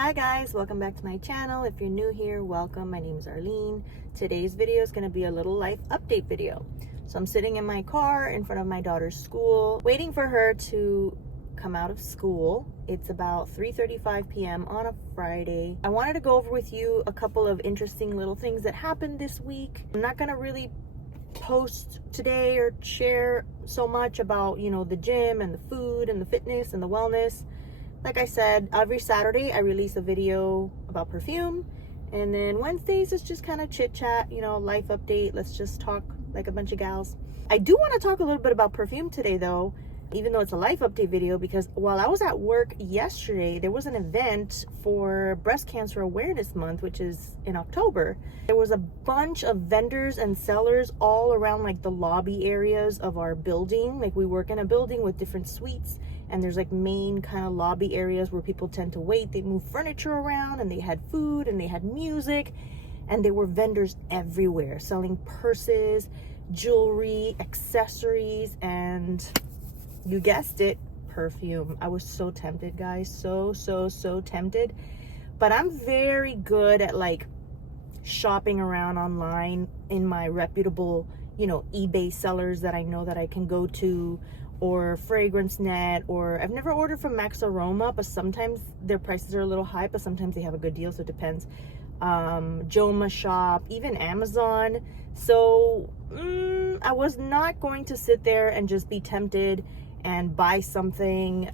Hi guys, welcome back to my channel. If you're new here, welcome. My name is Arlene. Today's video is going to be a little life update video. So I'm sitting in my car in front of my daughter's school, waiting for her to come out of school. It's about 3:35 p.m. on a Friday. I wanted to go over with you a couple of interesting little things that happened this week. I'm not going to really post today or share so much about, the gym and the food and the fitness and the wellness. Like I said, every Saturday I release a video about perfume, and then Wednesdays it's just kind of chit chat, life update. Let's just talk like a bunch of gals. I do want to talk a little bit about perfume today though, even though it's a life update video, because while I was at work yesterday, there was an event for Breast Cancer Awareness Month, which is in October. There was a bunch of vendors and sellers all around like the lobby areas of our building. Like we work in a building with different suites, and there's like main kind of lobby areas where people tend to wait. They move furniture around, and they had food and they had music, and there were vendors everywhere selling purses, jewelry, accessories, and you guessed it, perfume. I was so tempted, guys. So tempted. But I'm very good at like shopping around online in my reputable, eBay sellers that I know that I can go to, or Fragrance Net, or I've never ordered from Max Aroma, but sometimes their prices are a little high, but sometimes they have a good deal, so it depends. Joma Shop, even Amazon. So I was not going to sit there and just be tempted and buy something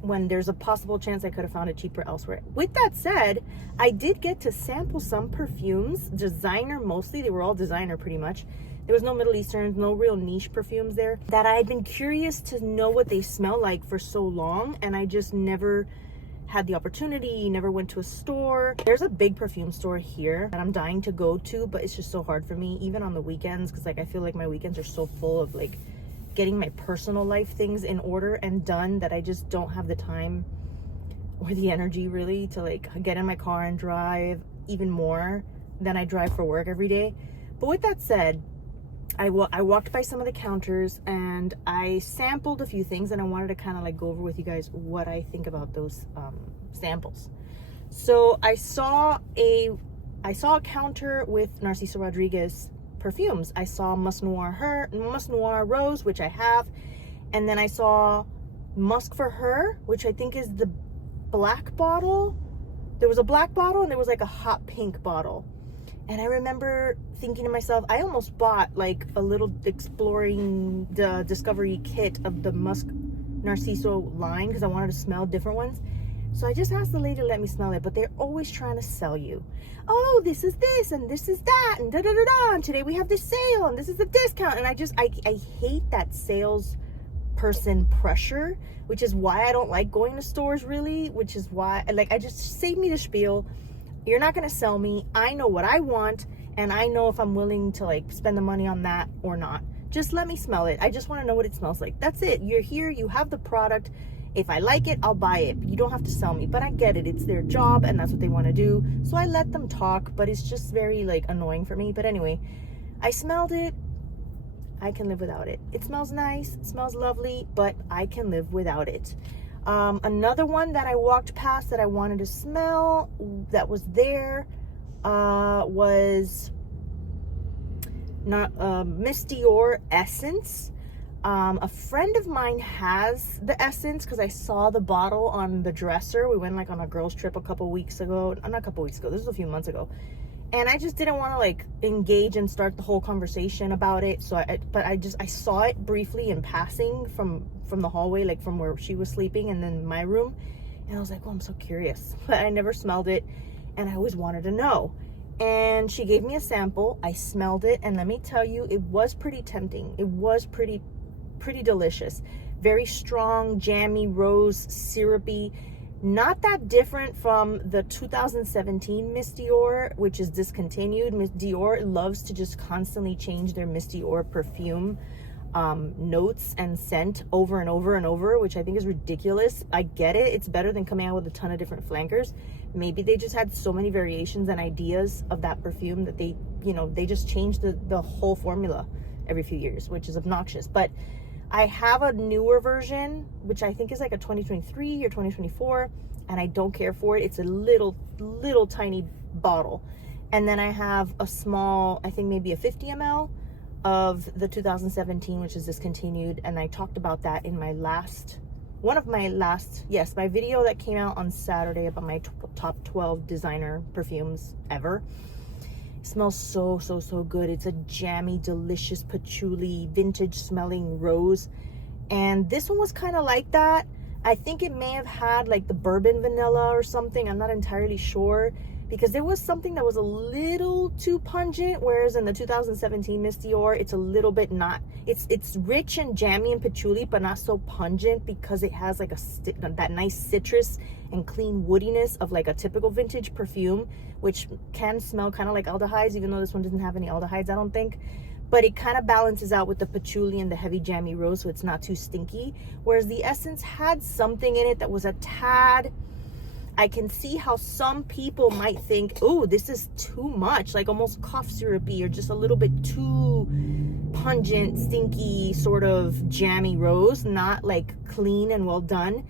when there's a possible chance I could have found it cheaper elsewhere. With that said, I did get to sample some perfumes, designer mostly. They were all designer pretty much. There was no Middle Eastern, no real niche perfumes there, that I had been curious to know what they smell like for so long, and I just never had the opportunity, never went to a store. There's a big perfume store here that I'm dying to go to, but it's just so hard for me, even on the weekends, because I feel like my weekends are so full of like getting my personal life things in order and done that I just don't have the time or the energy really to like get in my car and drive even more than I drive for work every day. But with that said, I walked by some of the counters and I sampled a few things, and I wanted to kind of like go over with you guys what I think about those samples. So I saw a counter with Narciso Rodriguez perfumes. I saw Musk Noir Rose, which I have, and then I saw Musk for Her, which I think is the black bottle. There was a black bottle and there was like a hot pink bottle. And I remember thinking to myself, I almost bought like a little exploring the discovery kit of the Musk Narciso line because I wanted to smell different ones. So I just asked the lady to let me smell it, but they're always trying to sell you. Oh, this is this and this is that and da da da da. And today we have this sale and this is the discount. And I hate that sales person pressure, which is why I don't like going to stores really, which is why I just save me the spiel. You're not going to sell me. I know what I want, and I know if I'm willing to like spend the money on that or not. Just let me smell it. I just want to know what it smells like. That's it. You're here. You have the product. If I like it, I'll buy it. You don't have to sell me, but I get it. It's their job and that's what they want to do. So I let them talk, but it's just very like annoying for me. But anyway, I smelled it. I can live without it. It smells nice. It smells lovely, but I can live without it. Another one that I walked past that I wanted to smell that was there was Miss Dior Essence. A friend of mine has the Essence because I saw the bottle on the dresser. We went like on a girls trip a couple weeks ago. Not a couple weeks ago. This was a few months ago. And I just didn't want to like engage and start the whole conversation about it. So I saw it briefly in passing from the hallway, like from where she was sleeping and then my room. And I was like, oh, I'm so curious. But I never smelled it and I always wanted to know. And she gave me a sample. I smelled it, and let me tell you, it was pretty tempting. It was pretty delicious. Very strong, jammy, rose, syrupy. Not that different from the 2017 Miss Dior, which is discontinued. Miss Dior loves to just constantly change their Miss Dior perfume notes and scent over and over and over, which I think is ridiculous. I get it. It's better than coming out with a ton of different flankers. Maybe they just had so many variations and ideas of that perfume that they just changed the whole formula every few years, which is obnoxious. But I have a newer version, which I think is like a 2023 or 2024. and I don't care for it. It's a little tiny bottle. And then I have a small, I think maybe a 50 ml of the 2017, which is discontinued. And I talked about that in my my video that came out on Saturday about my top 12 designer perfumes ever. It smells so good. It's a jammy, delicious patchouli, vintage smelling rose. And this one was kind of like that. I think it may have had like the bourbon vanilla or something. I'm not entirely sure, because there was something that was a little too pungent, whereas in the 2017 Miss Dior, it's a little bit not, it's rich and jammy and patchouli, but not so pungent, because it has like that nice citrus and clean woodiness of like a typical vintage perfume, which can smell kind of like aldehydes, even though this one doesn't have any aldehydes, I don't think. But it kind of balances out with the patchouli and the heavy jammy rose, so it's not too stinky. Whereas the Essence had something in it that was a tad, I can see how some people might think, oh, this is too much, like almost cough syrupy, or just a little bit too pungent, stinky, sort of jammy rose, not like clean and well done.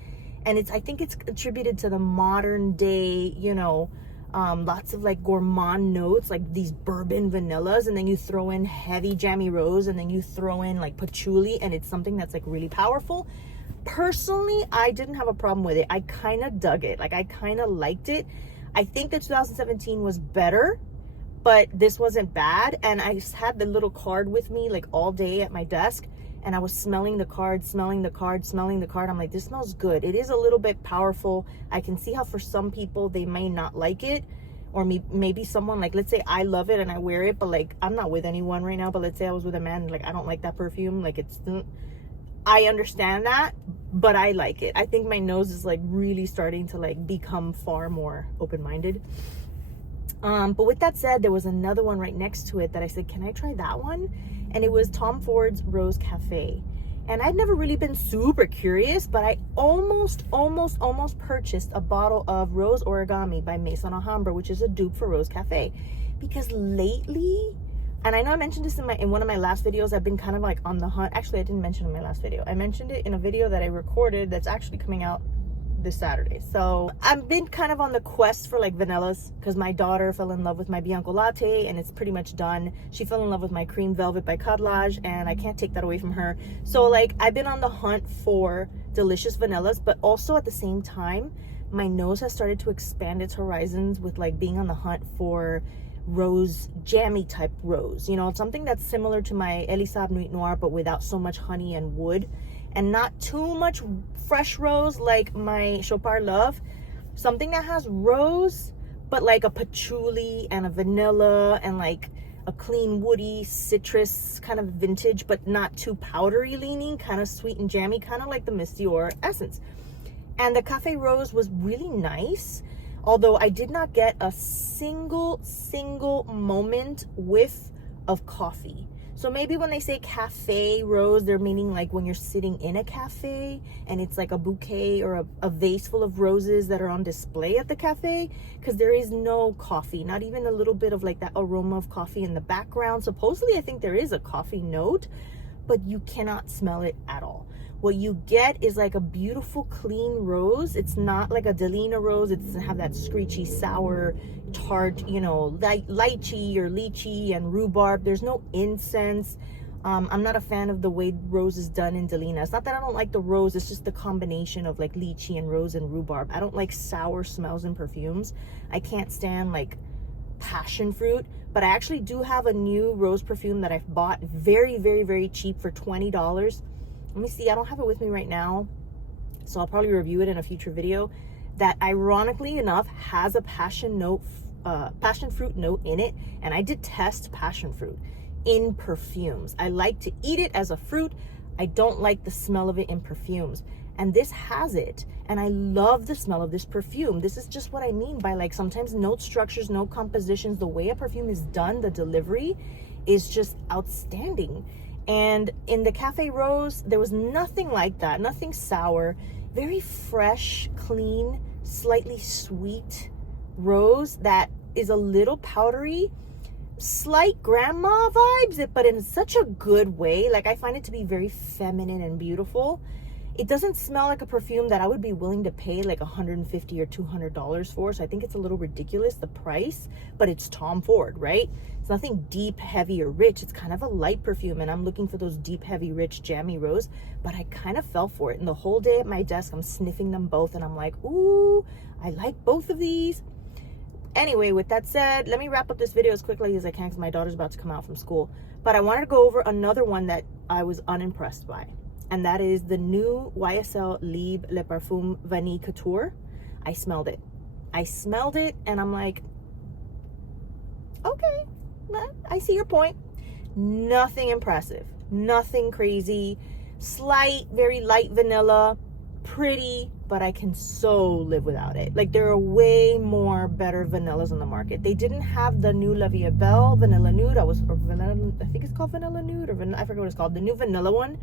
And I think it's attributed to the modern day, you know, lots of like gourmand notes, like these bourbon vanillas, and then you throw in heavy jammy rose, and then you throw in like patchouli, and it's something that's like really powerful. Personally, I didn't have a problem with it. I kind of dug it. Like, I kind of liked it. I think the 2017 was better, but this wasn't bad. And I just had the little card with me like all day at my desk, and I was smelling the card. I'm like, this smells good. It is a little bit powerful. I can see how for some people they may not like it, or maybe someone, like, let's say I love it and I wear it, but like I'm not with anyone right now, but let's say I was with a man, like I don't like that perfume, like I understand that, but I like it. I think my nose is like really starting to like become far more open-minded. But with that said, there was another one right next to it that I said, can I try that one? And it was Tom Ford's Rose Cafe. And I'd never really been super curious, but I almost purchased a bottle of Rose Origami by Maison Alhambra, which is a dupe for Rose Cafe. Because lately, and I know I mentioned this in one of my last videos, I've been kind of like on the hunt. Actually, I didn't mention it in my last video. I mentioned it in a video that I recorded that's actually coming out this Saturday. So I've been kind of on the quest for like vanillas, because my daughter fell in love with my Bianco Latte, and it's pretty much done. She fell in love with my Cream Velvet by Carrelage, and I can't take that away from her. So like I've been on the hunt for delicious vanillas, but also at the same time, my nose has started to expand its horizons with like being on the hunt for rose, jammy type rose, you know, something that's similar to my Elisab Nuit Noire, but without so much honey and wood, and not too much fresh rose like my Chopard Love. Something that has rose, but like a patchouli and a vanilla and like a clean woody citrus kind of vintage, but not too powdery leaning, kind of sweet and jammy, kind of like the Miss Dior Essence. And the Cafe Rose was really nice, although I did not get a single moment whiff of coffee. So maybe when they say cafe rose, they're meaning like when you're sitting in a cafe and it's like a bouquet or a vase full of roses that are on display at the cafe, because there is no coffee, not even a little bit of like that aroma of coffee in the background. Supposedly, I think there is a coffee note, but you cannot smell it at all. What you get is like a beautiful clean rose. It's not like a Delina rose. It doesn't have that screechy, sour, tart, you know, lychee or lychee and rhubarb. There's no incense. I'm not a fan of the way rose is done in Delina. It's not that I don't like the rose. It's just the combination of like lychee and rose and rhubarb. I don't like sour smells in perfumes. I can't stand like passion fruit. But I actually do have a new rose perfume that I've bought very cheap for $20. Let me see, I don't have it with me right now, so I'll probably review it in a future video, that ironically enough has a passion fruit note in it. And I did test passion fruit in perfumes. I like to eat it as a fruit. I don't like the smell of it in perfumes. And this has it. And I love the smell of this perfume. This is just what I mean by like sometimes note structures, note compositions, the way a perfume is done, the delivery is just outstanding. And in the Cafe Rose, there was nothing like that, nothing sour, very fresh, clean, slightly sweet rose that is a little powdery, slight grandma vibes, but in such a good way. Like I find it to be very feminine and beautiful. it doesn't smell like a perfume that I would be willing to pay like $150 or $200 for. So I think it's a little ridiculous, the price, but it's Tom Ford, right? It's nothing deep, heavy, or rich. It's kind of a light perfume, and I'm looking for those deep, heavy, rich, jammy rose, but I kind of fell for it. And the whole day at my desk, I'm sniffing them both, and I'm like, ooh, I like both of these. Anyway, with that said, let me wrap up this video as quickly as I can because my daughter's about to come out from school. But I wanted to go over another one that I was unimpressed by, and that is the new YSL Libre Le Parfum Vanille Couture. I smelled it, and I'm like, okay, I see your point. Nothing impressive, nothing crazy, slight, very light vanilla, pretty, but I can so live without it. Like, there are way more better vanillas on the market. They didn't have the new La Vie Belle Vanilla Nude. I think it's called Vanilla Nude, or I forget what it's called, the new vanilla one.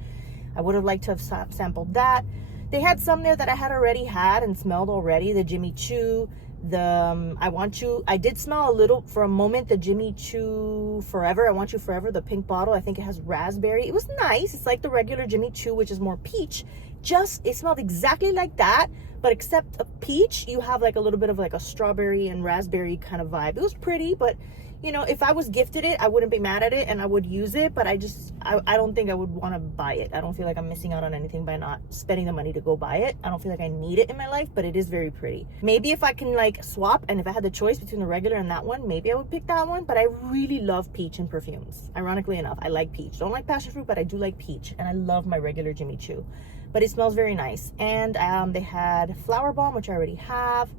I would have liked to have sampled that. They had some there that I had already had and smelled already. The Jimmy Choo, the I Want You. I did smell a little for a moment the Jimmy Choo Forever. I Want You Forever, the pink bottle. I think it has raspberry. It was nice. It's like the regular Jimmy Choo, which is more peach. It smelled exactly like that, but except a peach, you have like a little bit of like a strawberry and raspberry kind of vibe. It was pretty, but you know, if I was gifted it, I wouldn't be mad at it and I would use it, but I don't think I would want to buy it. I don't feel like I'm missing out on anything by not spending the money to go buy it. I don't feel like I need it in my life, but it is very pretty. Maybe if I can like swap, and if I had the choice between the regular and that one, maybe I would pick that one, but I really love peach in perfumes. Ironically enough, I like peach. Don't like passion fruit, but I do like peach, and I love my regular Jimmy Choo. But it smells very nice. And they had Flower Bomb, which I already have.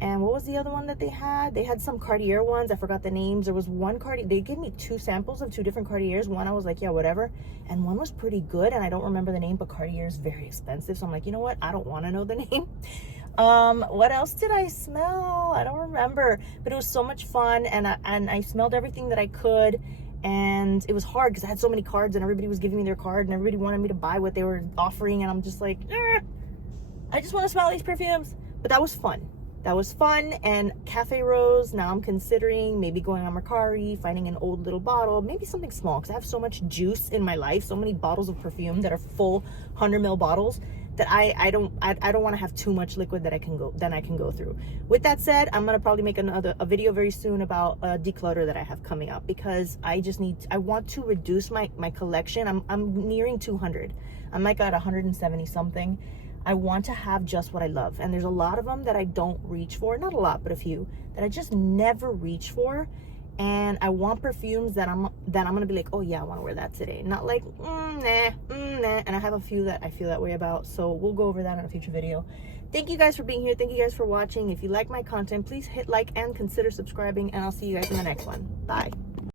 And what was the other one that they had? They had some Cartier ones. I forgot the names. There was one Cartier. They gave me 2 samples of 2 different Cartiers. One I was like, yeah, whatever. And one was pretty good, and I don't remember the name, but Cartier is very expensive. So I'm like, you know what? I don't want to know the name. What else did I smell? I don't remember. But it was so much fun, and I smelled everything that I could. And it was hard because I had so many cards, and everybody was giving me their card, and everybody wanted me to buy what they were offering. And I'm just like, I just want to smell these perfumes. But that was fun. That was fun. And Cafe Rose, now I'm considering maybe going on Mercari, finding an old little bottle, maybe something small, because I have so much juice in my life, so many bottles of perfume that are full 100 ml bottles, that I don't want to have too much liquid that I can go through. With that said, I'm gonna probably make a video very soon about a declutter that I have coming up, because I want to reduce my collection. I'm nearing 200. I'm like at 170 something. I want to have just what I love, and there's a lot of them that I don't reach for. Not a lot, but a few that I just never reach for. And I want perfumes that I'm gonna be like, oh yeah, I want to wear that today, not like nah. And I have a few that I feel that way about, so we'll go over that in a future video. Thank you guys for being here. Thank you guys for watching. If you like my content, please hit like and consider subscribing, and I'll see you guys in the next one. Bye.